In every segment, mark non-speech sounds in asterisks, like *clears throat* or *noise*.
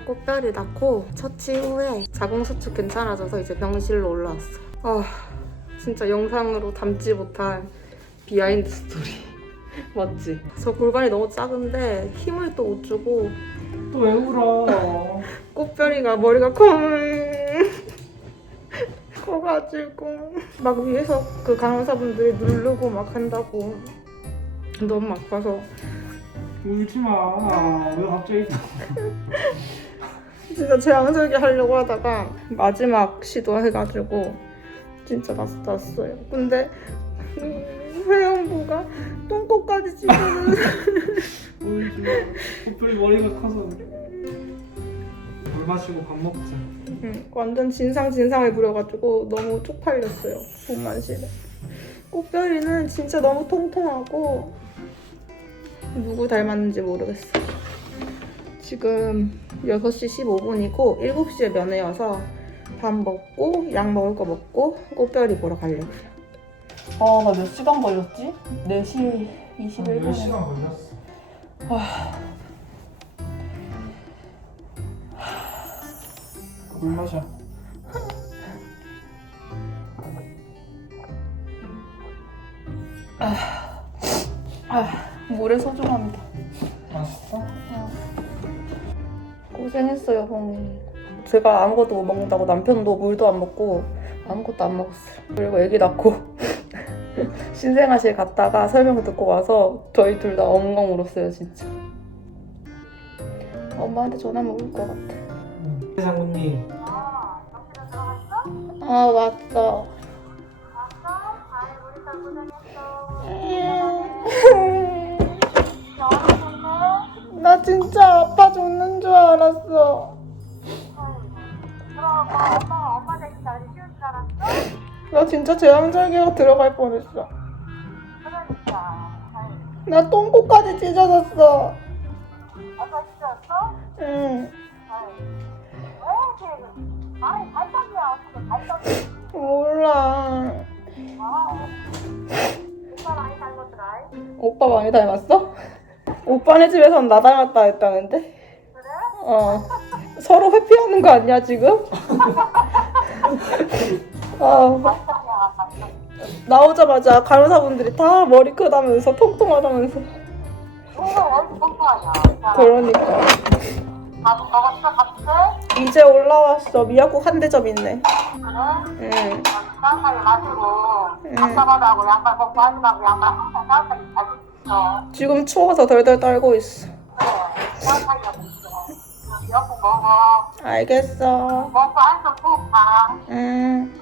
저는 꽃별이 낳고 처치 후에 자궁수축 괜찮아져서 이제 병실로 올라왔어요. 아 진짜 영상으로 담지 못한 비하인드 스토리 *laughs* 맞지? 저 골반이 너무 작은데 힘을 또 못 주고 또 왜 울어? *laughs* 꽃별이가 머리가 콩 *laughs* 커가지고 막 위에서 그 간호사분들이 누르고 막 한다고 너무 아파서 울지 마. 왜 갑자기? 진짜 제왕절개 하려고 하다가 마지막 시도해가지고 진짜 났, 났어요. 근데 음, 회원부가 똥꼬까지 찢어는. 꽃별이 *laughs* 머리가 커서. 물 마시고 밥 먹자. 응, 완전 진상 진상을 부려가지고 너무 쪽팔렸어요. 분만실에. 꽃별이는 진짜 너무 통통하고 누구 닮았는지 모르겠어요. 지금 6시 15분이고 7시에 면회여서 밥 먹고 약 먹을 거 먹고 꽃별이 보러 가려고요. 아, 나 몇 시간 걸렸지? 4시 21분. 몇 시간 걸렸어? 물 마셔. 아, 물의 소중함이다. 고생했어요, 형이. 제가 아무것도 못 먹는다고 남편도 물도 안 먹고 아무것도 안 먹었어요. 그리고 애기 낳고 *laughs* 신생아실 갔다가 설명 듣고 와서 저희 둘 다 엉엉 울었어요, 진짜. 엄마한테 전화하면 울 것 같아. 응. 장군님. 아, 맞다. 나 진짜 아빠 죽는 줄 알았어. 엄마 엄마 대신 나를 키울 줄 알았어? 나 진짜 제왕절개가 들어갈 뻔했어. 그러니까 나 똥꼬까지 찢어졌어. 엄마 키웠어? 응. 왜 이렇게 아니 어떻게 발전이 몰라. 아 오빠 많이 닮았더라 오빠 많이 닮았어? 오빠네 집에선 나 닮았다 했다는데? 그래? 어. 서로 회피하는 거 아니야, 지금? *laughs* 어, 나오자마자 간호사분들이 다 머리 크다면서 통통하다면서. 오늘 그러니까. 밥 먹었어 밥을? 이제 올라왔어. 미역국 한 대접 있네. 그래? 응. 마시고 응. 답답하다고 양말 벗고 하지 말고 양말 항상 잘있 어 지금 추워서 덜덜 떨고 있어. 미역국 먹어 알겠어. 먹고 한숨 푹 자. 응.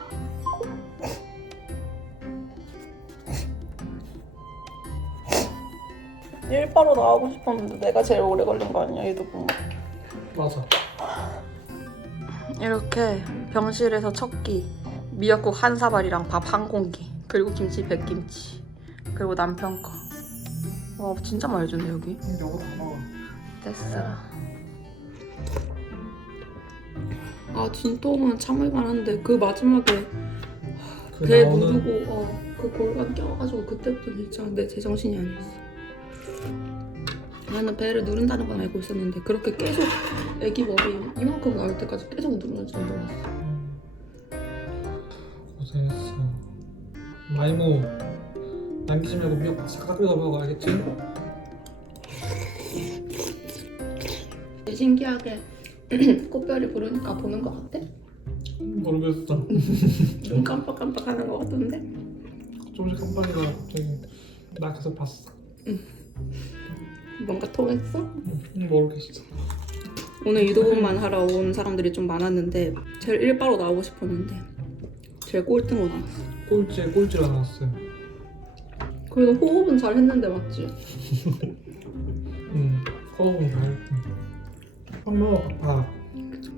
일바로 나오고 싶었는데 내가 제일 오래 걸린 거 아니야, 얘도 보면. 맞아. 이렇게 병실에서 첫끼 미역국 한 사발이랑 밥 한 공기 그리고 김치 백김치 그리고 남편 거. 와 진짜 많이 주네 여기. 요거 다 먹어. 됐어. 아 진통은 참을만 한데 그 마지막에 그배 나오는 누르고 어, 그 골반 껴가지고 그때부터 진짜 내 제정신이 아니었어. 나는 배를 누른다는 건 알고 있었는데 그렇게 계속 애기 머리 이만큼 나올 때까지 계속 누르는 줄 몰랐어. 고생했어. 마이모 남기지 말고 미역 싹 끓여 먹어 알겠지? 신기하게 *clears throat* 꽃별이 부르니까 보는 것 같아? 모르겠어. 눈 깜빡깜빡 하는 것 같던데? 조금씩 깜빡이가 갑자기 나 계속 봤어. 뭔가 통했어? 응, 모르겠어. 오늘 유도분만 하러 온 사람들이 좀 많았는데 제일 일바로 나오고 싶었는데 제일 꼴등으로 나왔어 꼴찌에 꼴찌가 나왔어요. 그래도 호흡은 잘 했는데 맞지? 응. 허우는 다 했고. 밥 먹어 밥.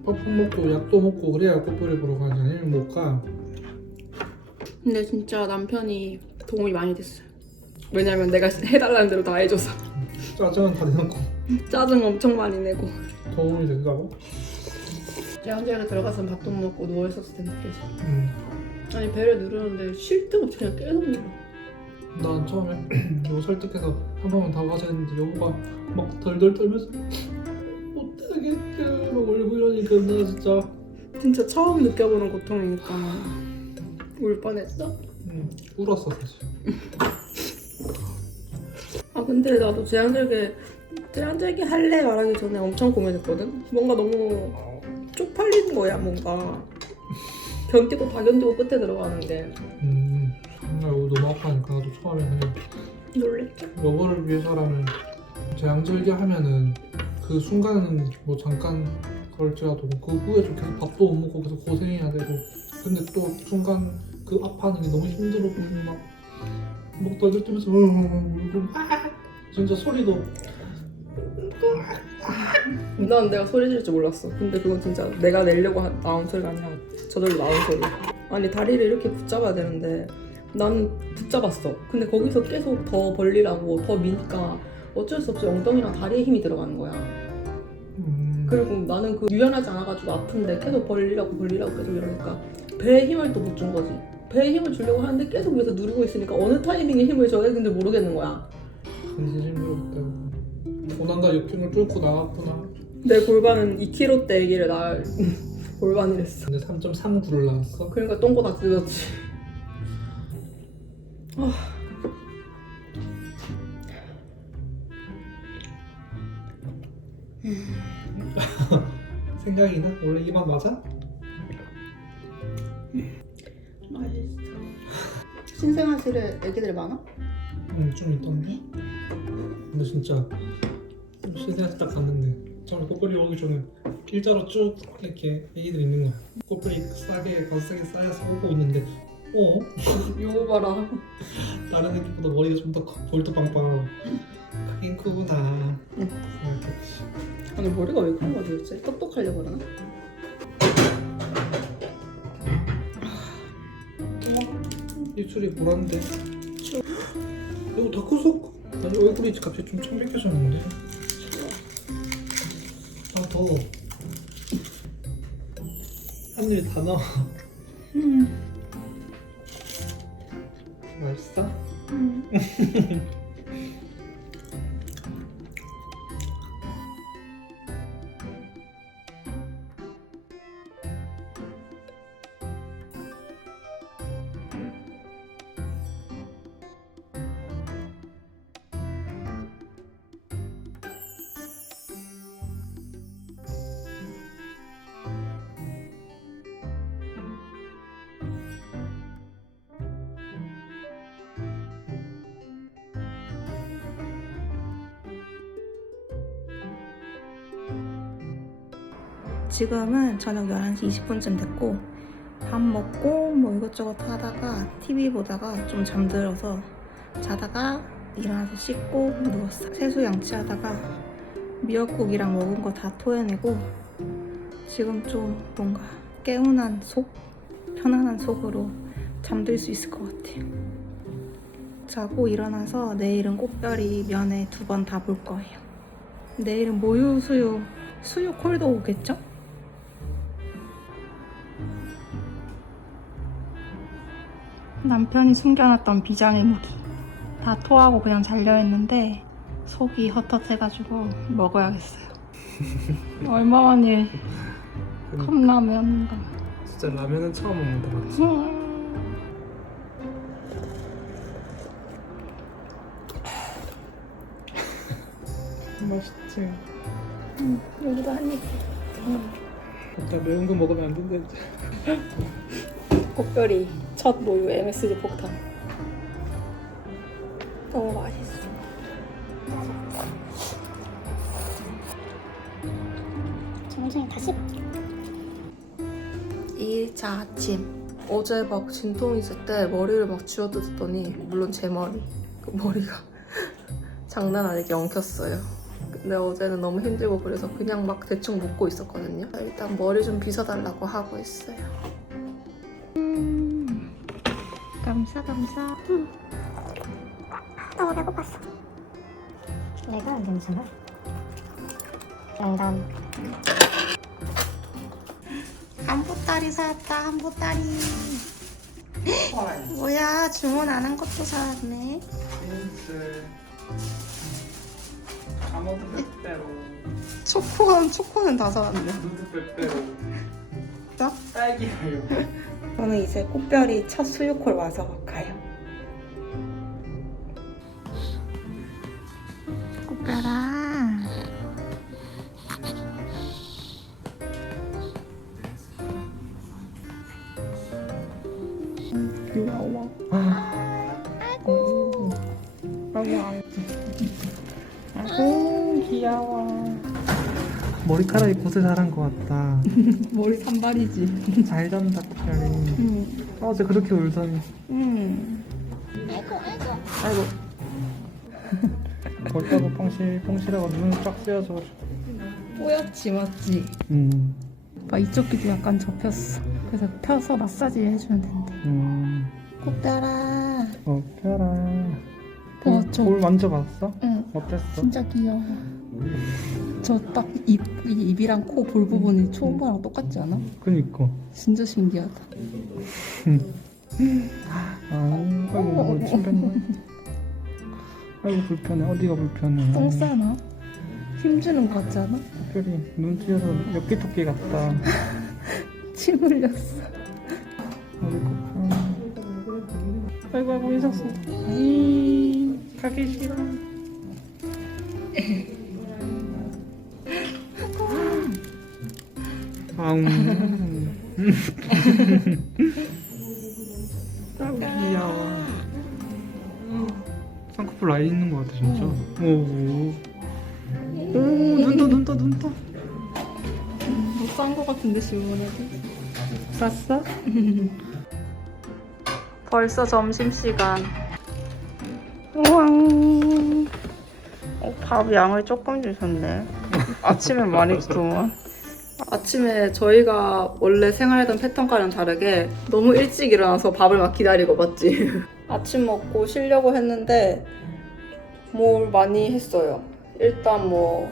밥 먹고 약도 먹고 그래야 꽃보리 보러 가지 아니면 못 가. 근데 진짜 남편이 도움이 많이 됐어요 왜냐면 내가 해달라는 대로 다 해줘서 짜증은 다 내놓고 짜증 엄청 많이 내고 도움이 된다고? 제한제가 들어가서 밥도 못 먹고 누워 있었을 텐데 계속 응. 아니 배를 누르는데 쉴틈 없이 그냥 계속 눌러 난 처음에 *clears throat* 여보 설득해서 한 번만 더 가자 했는데 여보가 막 덜덜 떨면서 못하겠다 그러니까 누나 진짜 진짜 처음 느껴보는 고통이니까 울 뻔했어. 응, 울었어 사실. 아 근데 나도 제한절개 제한절개 할래 말하기 전에 엄청 고민했거든. 뭔가 너무 쪽팔리는 거야 뭔가 견디고 다 견디고 끝에 들어가는 게 음, 오늘 너무 아파하니까 나도 처음에는 놀랬죠. 여보를 위해서라면 재앙절개 하면은 그 순간은 뭐 잠깐 그럴지라도 그 후에 좀 계속 밥도 못 먹고 계속 고생해야 되고 근데 또 순간 그 아파하는 게 너무 힘들어 보이고 막목 떨어뜨면서 울고 막 진짜 소리도 난 내가 소리 지를 줄 몰랐어. 근데 그건 진짜 내가 내려고 한- 나온 소리가 아니라 저절로 나온 소리. 아니 다리를 이렇게 붙잡아야 되는데 난 붙잡았어. 근데 거기서 계속 더 벌리라고 더 미니까 어쩔 수 없이 엉덩이랑 다리에 힘이 들어가는 거야. 음, 그리고 나는 그 유연하지 않아가지고 아픈데 계속 벌리라고 벌리라고 계속 이러니까 배에 힘을 또 못 준 거지. 배에 힘을 주려고 하는데 계속 위에서 누르고 있으니까 어느 타이밍에 힘을 줘야 되는지 모르겠는 거야. 진짜 힘들었다 고난과 역경을 뚫고 나왔구나 내 골반은 2kg대 아기를 낳을 골반이랬어. 근데 3.39를 나왔어 그러니까 똥꼬 다 뜯었지. 생각이 나? 원래 이만 맞아? 맛있어. 신생아실에 애기들 많아? 응, 좀 있던데. 근데 진짜 신세한테 딱 갔는데 처음에 꽃뿌리 오기 전에 일자로 쭉 이렇게 애기들 있는 거야. 꽃뿌리 싸게 가싸게 쌓여서 오고 있는데 어? *laughs* 요거 봐라. 다른 애기보다 머리가 좀 더 볼트 빵빵하고 크긴 크구나. 생각했지. 아니 머리가 왜 그런 거지 도대체? 똑똑하려고 그러나? 입술이 보란데. 이거 다 커서 아니 얼굴이 갑자기 좀 창백해졌는데. 아 더워. 하늘이 다 나와. 음. 맛있어? *laughs* 지금은 저녁 11시 20분쯤 됐고 밥 먹고 뭐 이것저것 하다가 TV 보다가 좀 잠들어서 자다가 일어나서 씻고 누웠어. 세수 양치하다가 미역국이랑 먹은 거 다 토해내고 지금 좀 뭔가 개운한 속, 편안한 속으로 잠들 수 있을 것 같아요. 자고 일어나서 내일은 꽃별이 면회 두 번 다 볼 거예요. 내일은 모유 수유, 수유 콜도 오겠죠? 남편이 숨겨놨던 비장의 무기 다 토하고 그냥 잘려있는데 속이 헛헛해가지고 먹어야겠어요 *laughs* 얼마만에 컵라면인가 진짜 라면은 처음 먹는다 맞지? 음. *laughs* 맛있지. 음, 여기도 한입 일단 매운 거 먹으면 안 된대. *laughs* 꽃별이 첫 모유 MSG 폭탄. 너무 맛있어 정신이 다시 2일차 아침. 어제 막 진통 있을 때 머리를 막 쥐어뜯었더니 물론 제 머리 그 머리가 *laughs* 장난 아니게 엉켰어요. 근데 어제는 너무 힘들고 그래서 그냥 막 대충 묶고 있었거든요. 일단 머리 좀 빗어달라고 하고 있어요. 감사 감사. 너무 배고팠어. 내가 안 괜찮아? 농담 한보따리 사왔다 한 보따리. 뭐야 주문 안 한 것도 사왔네. 대로. 초코는 초코는 다 사왔네. 자? 딸기예요. 저는 이제 꽃별이 첫 수유콜 와서 가요. 꽃별아. 귀여워. 아이고. 아이고. 아이고 귀여워. 머리카락이 고세 잘한 것 같다. *laughs* 머리 산발이지. 잘 잔다 꽃별이. 응. 어제 그렇게 울더니 응. 아이고. *laughs* 벌써도 펑실 펑실하고 눈쫙 쓰여져. 뽀얗지 맞지? 음. 아, 이쪽 귀도 약간 접혔어. 그래서 펴서 마사지 해주면 된대. 음. 꽃별아. 어, 펴라. 어, 저- 볼 만져봤어? 응. 어땠어? 진짜 귀여워. 저 딱 입, 이 입이랑 코 볼 부분이 초음 거랑 똑같지 않아? 그니까. 진짜 신기하다. 아, 아이고, 뭐 침뱉네. 아이고, 불편해. 어디가 불편해. 똥 싸나? 힘주는 거 같지 않아? 특별히 눈 찢어서 엽기 토끼 같다. *laughs* 침 흘렸어. 어디 아이고 아이고 잊었어. 이 가기 싫어. 아웅. 아우 귀여워. 쌍꺼풀 라인 있는 것 같아 진짜. 오. 오 눈떠 눈떠 눈떠. 못싼거 같은데 시원하게. 샀어? *laughs* 벌써 점심시간. 우왕. 어, 밥 양을 조금 주셨네. 아침에 많이 주더만. *laughs* 아침에 저희가 원래 생활하던 패턴과는 다르게 너무 일찍 일어나서 밥을 막 기다리고 맞지? *laughs* 아침 먹고 쉬려고 했는데 뭘 많이 했어요. 일단 뭐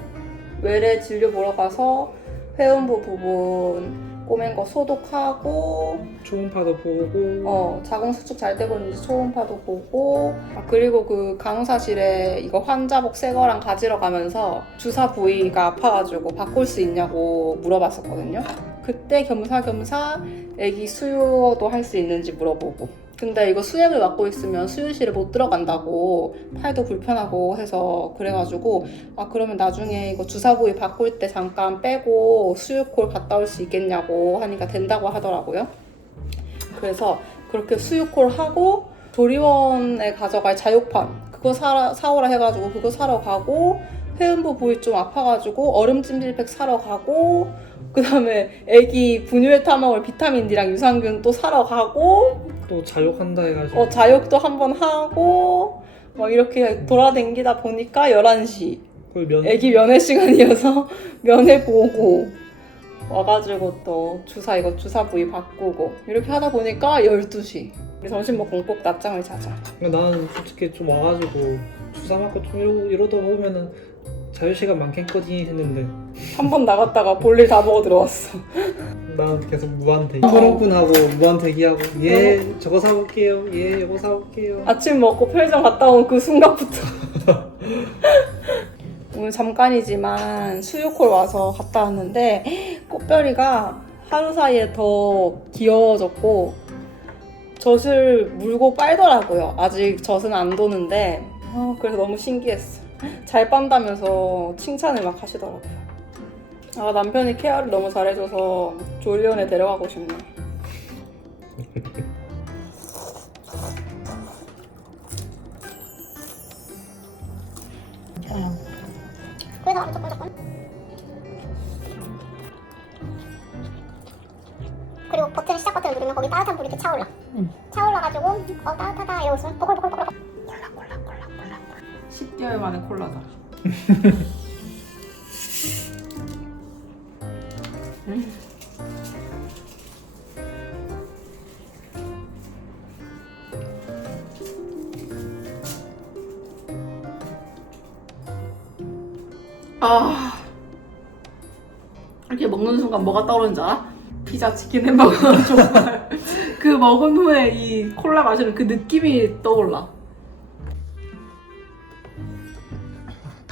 외래 진료 보러 가서 회음부 부분 꼬맨 거 소독하고 초음파도 보고. 어 자궁 수축 잘 되고 있는지 초음파도 보고 아, 그리고 그 간호사실에 이거 환자복 새 거랑 가지러 가면서 주사 부위가 아파가지고 바꿀 수 있냐고 물어봤었거든요. 그때 겸사겸사 애기 수유도 할 수 있는지 물어보고 근데 이거 수액을 맡고 있으면 수유실에 못 들어간다고 팔도 불편하고 해서 그래가지고 아 그러면 나중에 이거 주사 부위 바꿀 때 잠깐 빼고 수유콜 갔다 올 수 있겠냐고 하니까 된다고 하더라고요. 그래서 그렇게 수유콜 하고 조리원에 가져갈 자육판 그거 사라, 사오라 해가지고 그거 사러 가고 회음부 부위 좀 아파가지고 얼음 찜질팩 사러 가고 그 다음에 애기 분유에 타먹을 비타민 D랑 유산균 또 사러 가고 또 자욕한다 해가지고. 어, 자욕도 한 번 하고 막 이렇게 돌아다니다 보니까 11시 거의 면. 애기 면회 시간이어서 *laughs* 면회 보고 와가지고 또 주사 이거 주사 부위 바꾸고 이렇게 하다 보니까 12시 우리 점심 먹고 꼭 낮잠을 자자 나는 솔직히 좀 와가지고 주사 맞고 좀 이러, 이러다 보면은 자유시간 많겠거니 했는데. 한 번 나갔다가 볼일 다 보고 들어왔어. 난 계속 무한대기 후끈후끈하고 무한대기하고. 예 저거 사올게요. 예 이거 사올게요. 아침 먹고 편의점 갔다 온 그 순간부터. *laughs* 오늘 잠깐이지만 수유콜 와서 갔다 왔는데 꽃별이가 하루 사이에 더 귀여워졌고 젖을 물고 빨더라고요. 아직 젖은 안 도는데. 어, 그래서 너무 신기했어. 잘 빤다면서 칭찬을 막 하시더라고요. 아 남편이 케어를 너무 잘해줘서 조리원에 데려가고 싶네. 그래서 아주 조금 조금 그리고 버튼 시작 버튼 누르면 거기 따뜻한 불이 이렇게 차올라 차올라가지고 어 따뜻하다 이러면서 보글보글 보글 10개월 만에 콜라다. 아 이렇게 먹는 순간 뭐가 떠오르는지 알아? 피자, 치킨, 햄버거, *laughs* 족발 그 먹은 후에 이 콜라 마시는 그 느낌이 떠올라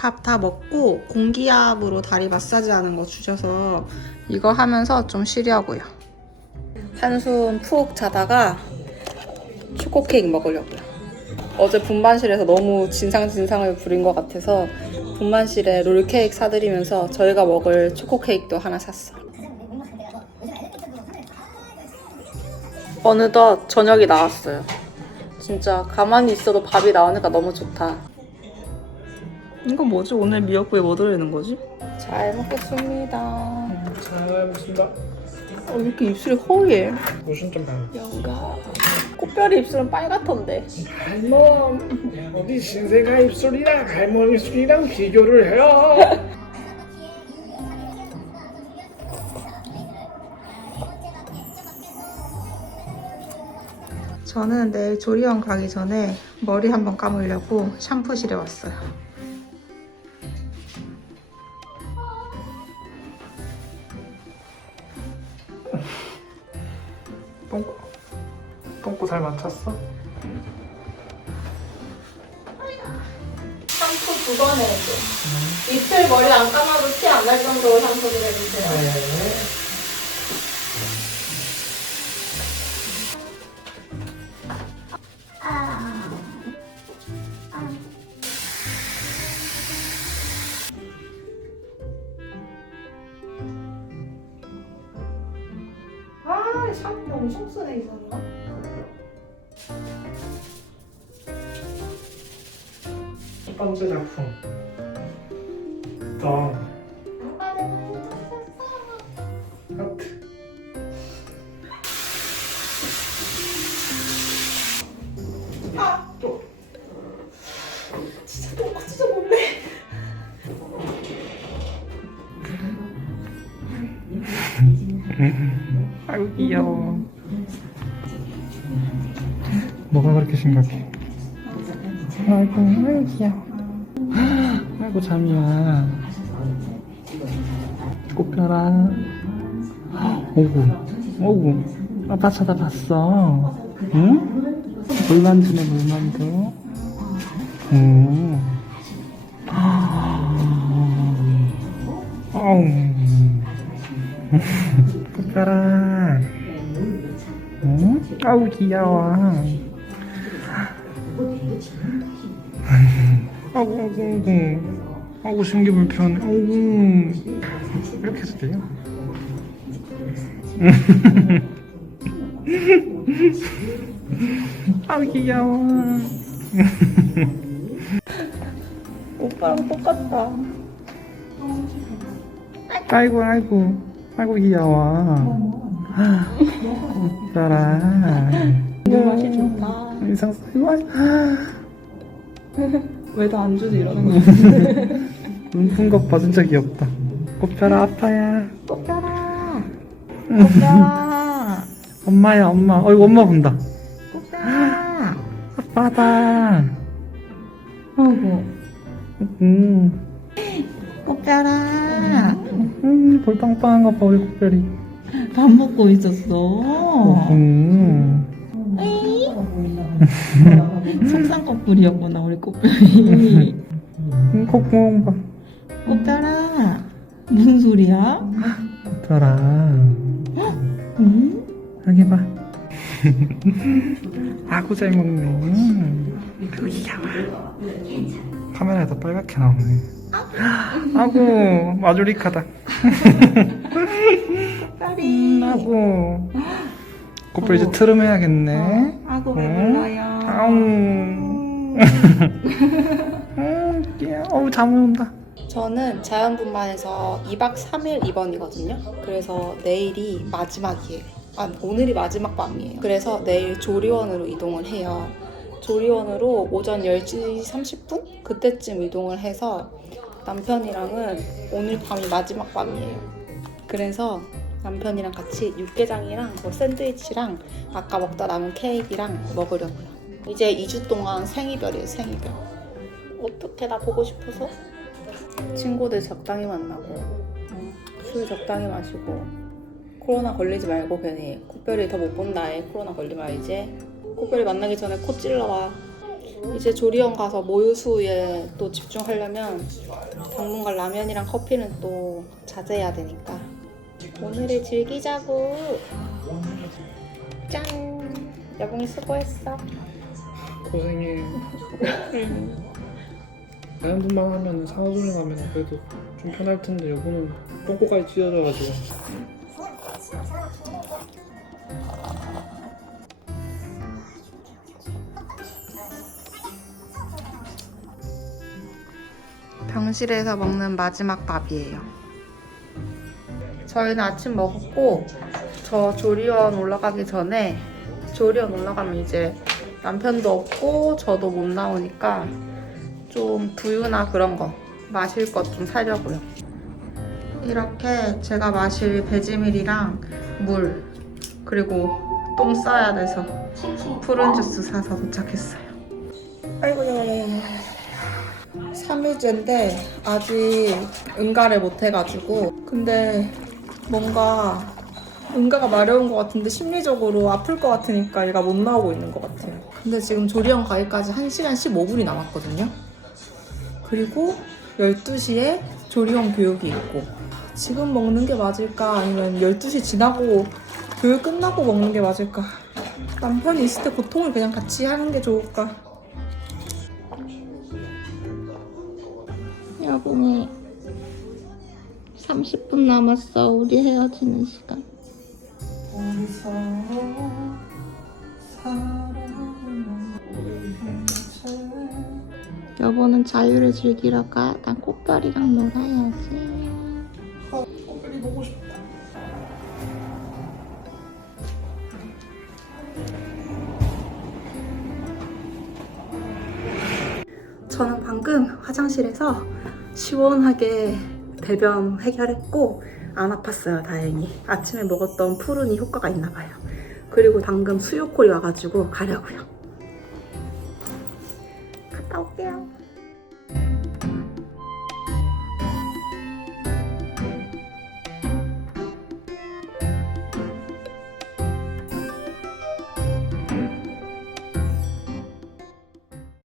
밥 다 먹고 공기압으로 다리 마사지 하는 거 주셔서 이거 하면서 좀 쉬려고요. 한숨 푹 자다가 초코 케이크 먹으려고요. 어제 분만실에서 너무 진상진상을 부린 것 같아서 분만실에 롤케이크 사드리면서 저희가 먹을 초코 케이크도 하나 샀어. 어느덧 저녁이 나왔어요. 진짜 가만히 있어도 밥이 나오니까 너무 좋다. 이거 뭐지? 오늘 미역국에 뭐 들어있는 거지? 잘 먹겠습니다. 잘 먹습니다. 어, 왜 이렇게 입술이 허해? 무슨 좀 봐요. 영가. 꽃별이 입술은 빨갛던데. 할멈 어디 신세가 입술이랑 할머니 입술이랑 비교를 해요. 저는 내일 조리원 가기 전에 머리 한번 감으려고 샴푸실에 왔어요. 똥꼬 똥꼬 잘 맞췄어? 샴푸 두 번 해줘. 이틀 머리 안 감아도 티 안 날 정도로 샴푸를 해주세요. 네. 뭐가 그렇게 심각해? 아이고 아이고 귀여워. 아이고 잠이야. 꽃별아. 오구 오구 아빠 찾아봤어. 응? 물 만드네 물 만두. 응. 꽃별아. 응? 아우 귀여워. 아우 아우 아우 아우 신기 불편해. 아우 이렇게 해도 돼요? *laughs* 아우 귀여워. *laughs* 오빠랑 똑같다. 아이고 아이고 아이고 귀여워. 오빠라. 맛이 좋다. 이상 이거 왜 다 안 주지 이러는 거야? 눈뜬 것봐 진짜 귀엽다. 꽃별아 아빠야. 꽃별아. 꽃별아. 엄마야 엄마. 어이구 엄마 본다. 꽃별아. 아빠다. 어이구. 음, 꽃별아. 음 볼빵빵한 것봐 우리 꽃별이. 밥 먹고 있었어. 음. *laughs* 속상 꽃불이었구나 우리 꽃별이. 음, 콧구멍 봐. 꽃별아. 무슨 소리야? 꽃별아. 응? 여기 봐. 아구 잘 먹네. 귀여워. 카메라에 더 빨갛게 나오네. 아구 마조리카다. 음, 아구. 꽃별 이제 트름 해야겠네. 아구 응? 배불러요. 아우. *laughs* 음, 귀여워. 어우, 잠 온다. 저는 자연분만에서 2박 3일 입원이거든요. 그래서 내일이 마지막이에요. 아, 오늘이 마지막 밤이에요. 그래서 내일 조리원으로 이동을 해요. 조리원으로 오전 10시 30분? 그때쯤 이동을 해서 남편이랑은 오늘 밤이 마지막 밤이에요. 그래서 남편이랑 같이 육개장이랑 뭐 샌드위치랑 아까 먹다 남은 케이크랑 먹으려고요. 이제 2주 동안 생이별이에요, 생이별. 어떻게 나 보고 싶어서? 친구들 적당히 만나고 술 적당히 마시고 코로나 걸리지 말고 괜히 코별이 더 못 본다 해. 코로나 걸리면 이제. 코별이 만나기 전에 코 찔러봐 이제 조리원 가서 모유수에 또 집중하려면 당분간 라면이랑 커피는 또 자제해야 되니까. 오늘을 즐기자고. 짠! 여봉이 수고했어 고생해. 자연분만 하면 산후조리 가면 그래도 좀 편할 텐데 여보는 똥꼬까지 찢어져가지고. 병실에서 먹는 마지막 밥이에요. 저희는 아침 먹었고 저 조리원 올라가기 전에 조리원 올라가면 이제 남편도 없고 저도 못 나오니까 좀 두유나 그런 거 마실 것 좀 사려고요. 이렇게 제가 마실 배지밀이랑 물 그리고 똥 싸야 돼서 푸른 주스 사서 도착했어요. 아이고야. 3일째인데 아직 응가를 못 해가지고 근데 뭔가 응가가 마려운 것 같은데 심리적으로 아플 것 같으니까 얘가 못 나오고 있는 것 같아요. 근데 지금 조리원 가기까지 1시간 15분이 남았거든요. 그리고 12시에 조리원 교육이 있고 지금 먹는 게 맞을까? 아니면 12시 지나고 교육 끝나고 먹는 게 맞을까? 남편이 있을 때 고통을 그냥 같이 하는 게 좋을까? 여봉이 30분 남았어. 우리 헤어지는 시간 여보는 자유를 즐기러 가. 난 꽃별이랑 놀아야지. 꽃별이 보고 싶다. 저는 방금 화장실에서 시원하게 배변 해결했고 안 아팠어요 다행히. 아침에 먹었던 푸른이 효과가 있나 봐요. 그리고 방금 수유콜이 와가지고 가려고요. 갔다 올게요